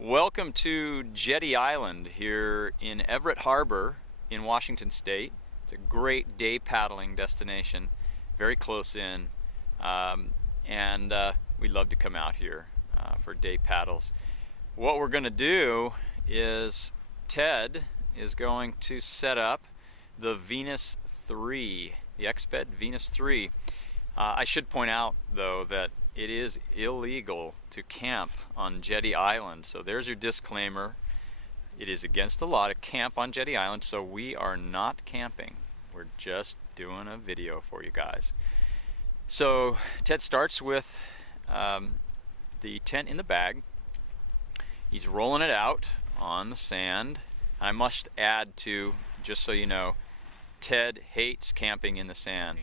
Welcome to Jetty Island here in Everett Harbor in Washington State. It's a great day paddling destination, very close in, and we love to come out here for day paddles. What we're going to do is Ted is going to set up the Venus 3, the Exped Venus 3. I should point out though that it is illegal to camp on Jetty Island. So there's your disclaimer. It is against the law to camp on Jetty Island, so we are not camping. We're just doing a video for you guys. So Ted starts with the tent in the bag. He's rolling it out on the sand. I must add to, just so you know, Ted hates camping in the sand.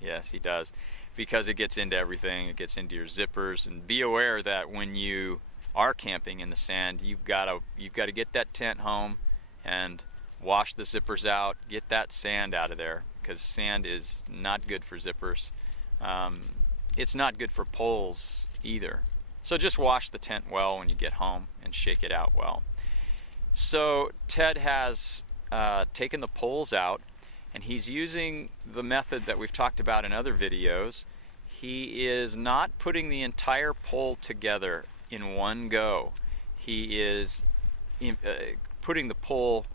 Yes, he does. Because it gets into everything, it gets into your zippers, and be aware that when you are camping in the sand, you've got to get that tent home and wash the zippers out, get that sand out of there, because sand is not good for zippers. It's not good for poles either. So just wash the tent well when you get home and shake it out well. So Ted has taken the poles out, and he's using the method that we've talked about in other videos. He is not putting the entire pole together in one go. He is putting the pole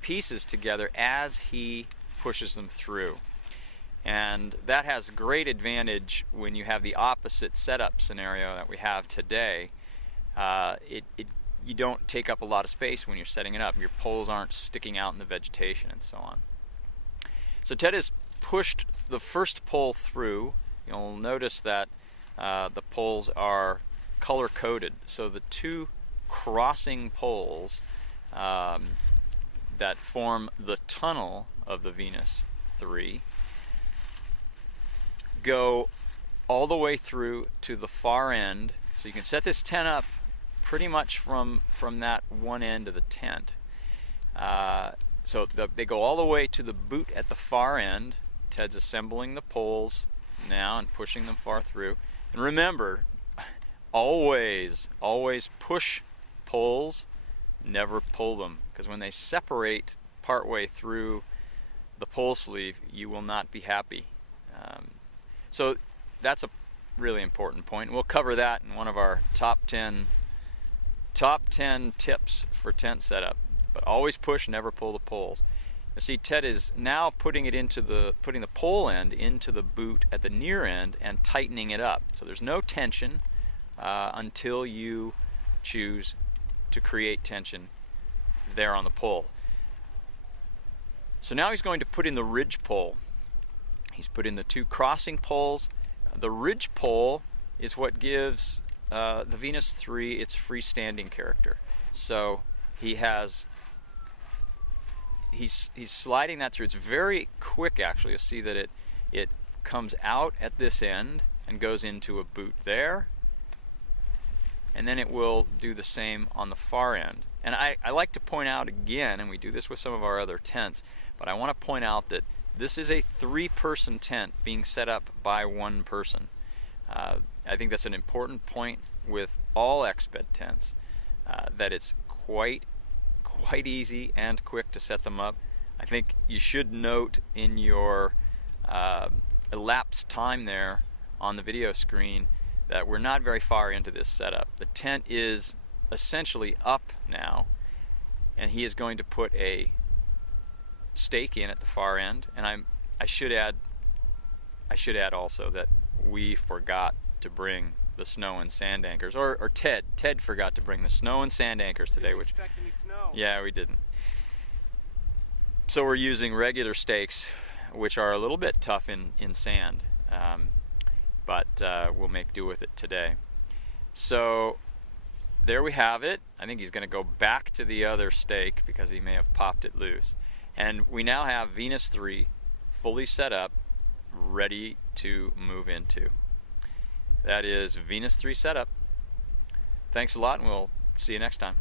pieces together as he pushes them through. And that has great advantage when you have the opposite setup scenario that we have today. You don't take up a lot of space when you're setting it up. Your poles aren't sticking out in the vegetation and so on. So Ted has pushed the first pole through. You'll notice that the poles are color-coded. So the two crossing poles that form the tunnel of the Venus 3 go all the way through to the far end. So you can set this tent up pretty much from that one end of the tent. So they go all the way to the boot at the far end. Ted's assembling the poles now and pushing them far through. And remember, always push poles, never pull them, because when they separate partway through the pole sleeve, you will not be happy. So that's a really important point. We'll cover that in one of our top 10 tips for tent setup. But always push, never pull the poles. You see, Ted is now putting the pole end into the boot at the near end and tightening it up. So there's no tension until you choose to create tension there on the pole. So now he's going to put in the ridge pole. He's put in the two crossing poles. The ridge pole is what gives the Venus 3 its freestanding character. So he's sliding that through. It's very quick, actually. You'll see that it comes out at this end and goes into a boot there, and then it will do the same on the far end. And I like to point out again, and we do this with some of our other tents, but I want to point out that this is a 3-person tent being set up by 1 person. I think that's an important point with all Exped tents, that it's quite easy and quick to set them up. I think you should note in your elapsed time there on the video screen that we're not very far into this setup. The tent is essentially up now, and he is going to put a stake in at the far end. And I should add also that we forgot to bring the snow and sand anchors, or Ted forgot to bring the snow and sand anchors today. Didn't expect any snow. Yeah, we didn't. So we're using regular stakes, which are a little bit tough in sand, but we'll make do with it today. So there we have it. I think he's going to go back to the other stake because he may have popped it loose. And we now have Venus 3 fully set up, ready to move into. That is Venus 3 setup. Thanks a lot, and we'll see you next time.